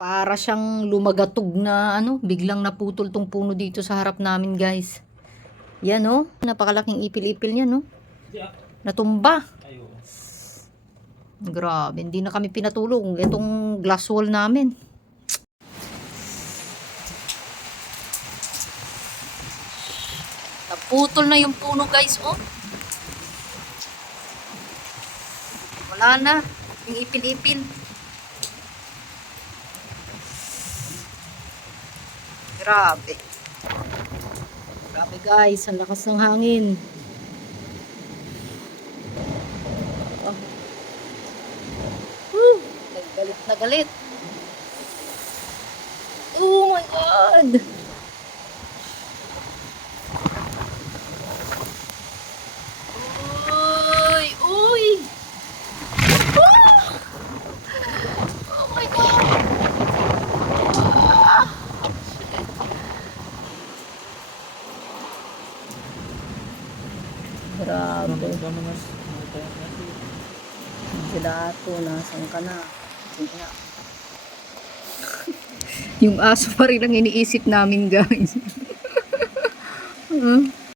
Para siyang lumagatog na ano, biglang naputol tong puno dito sa harap namin, guys. Yan oh, napakalaking ipil-ipil niya, no? Natumba. Grabe, hindi na kami pinatulong itong glass wall namin. Naputol na yung puno, guys, oh. Wala na, yung ipil-ipil. Grabe. Grabe, guys, ang lakas ng hangin. Galit na galit. Oh my God! Uy! Uy! Ah! Oh my God! Ah! Grabe. Gelato, nasan ka na? Yung aso pa rin ang iniisip namin, guys.